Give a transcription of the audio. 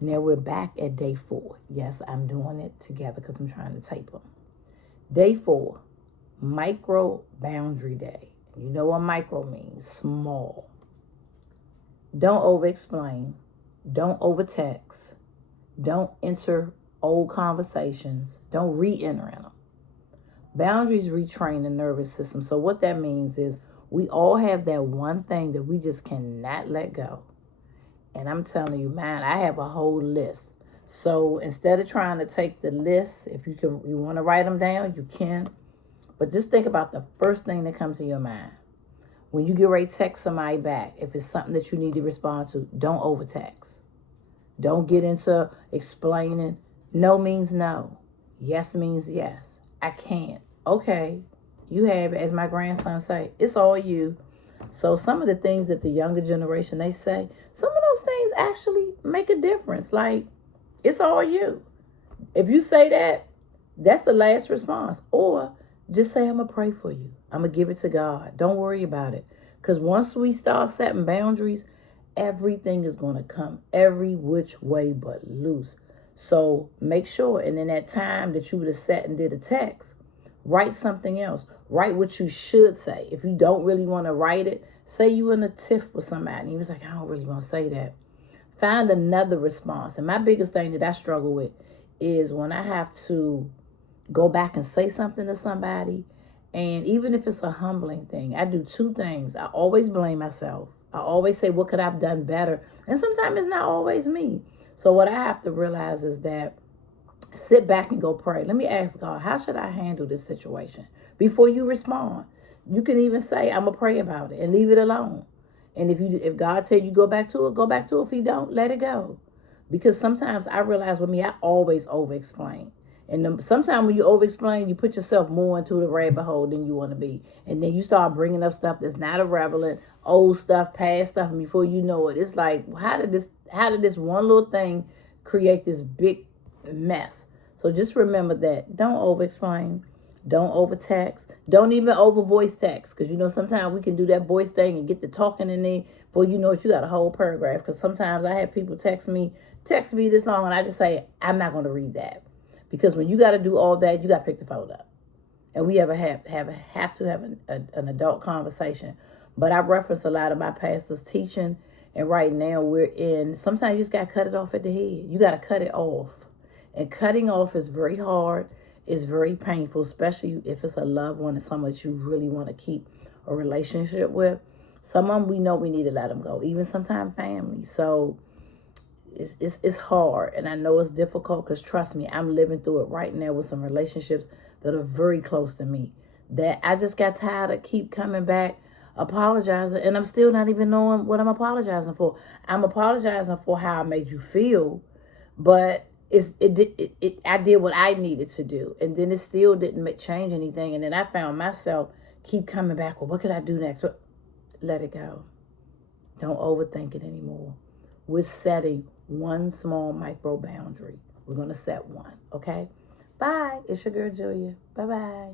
Now we're back at day 4. Yes, I'm doing it together because I'm trying to tape them. Day 4, micro boundary day. You know what micro means? Small. Don't over-explain. Don't over-text. Don't enter old conversations. Don't re-enter in them. Boundaries retrain the nervous system. So what that means is we all have that one thing that we just cannot let go. And I'm telling you, man, I have a whole list. So instead of trying to take the list, if you want to write them down, you can. But just think about the first thing that comes to your mind. When you get ready to text somebody back, if it's something that you need to respond to, don't overtext. Don't get into explaining. No means no. Yes means yes. I can't. Okay. You have it, as my grandson say, it's all you. So some of the things that the younger generation, they say, some of those things actually make a difference. Like, it's all you. If you say that, that's the last response. Or just say, I'm going to pray for you. I'm going to give it to God. Don't worry about it. Because once we start setting boundaries, everything is going to come every which way but loose. So make sure, and in that time that you would have sat and did a text, write something else. Write what you should say. If you don't really want to write it, say you in a tiff with somebody. And you was like, I don't really want to say that. Find another response. And my biggest thing that I struggle with is when I have to go back and say something to somebody. And even if it's a humbling thing, I do 2 things. I always blame myself. I always say, what could I have done better? And sometimes it's not always me. So what I have to realize is that sit back and go pray. Let me ask God, how should I handle this situation? Before you respond, you can even say, I'm going to pray about it and leave it alone. And if God tell you go back to it, go back to it. If he don't, let it go. Because sometimes I realize with me, I always over-explain. And sometimes when you over-explain, you put yourself more into the rabbit hole than you want to be. And then you start bringing up stuff that's not irrelevant, old stuff, past stuff. And before you know it, it's like, how did this one little thing create this big mess? So just remember that. Don't over-explain. Don't over-text. Don't even over-voice text. Because, sometimes we can do that voice thing and get to talking in there. Before you know it, you got a whole paragraph. Because sometimes I have people text me this long, and I just say, I'm not going to read that. Because when you got to do all that, you got to pick the phone up. And we have to have an adult conversation. But I reference a lot of my pastor's teaching. And right now sometimes you just got to cut it off at the head. You got to cut it off. And cutting off is very hard. It's very painful, especially if it's a loved one and someone that you really want to keep a relationship with. Some of them we know we need to let them go. Even sometimes family. So it's hard, and I know it's difficult because trust me, I'm living through it right now with some relationships that are very close to me that I just got tired of keep coming back apologizing, and I'm still not even knowing what I'm apologizing for. I'm apologizing for how I made you feel, but I did what I needed to do, and then it still didn't change anything. And then I found myself keep coming back. Well, what could I do next? Let it go. Don't overthink it anymore. We're setting one small micro boundary. We're going to set one. Okay? Bye. It's your girl, Julia. Bye-bye.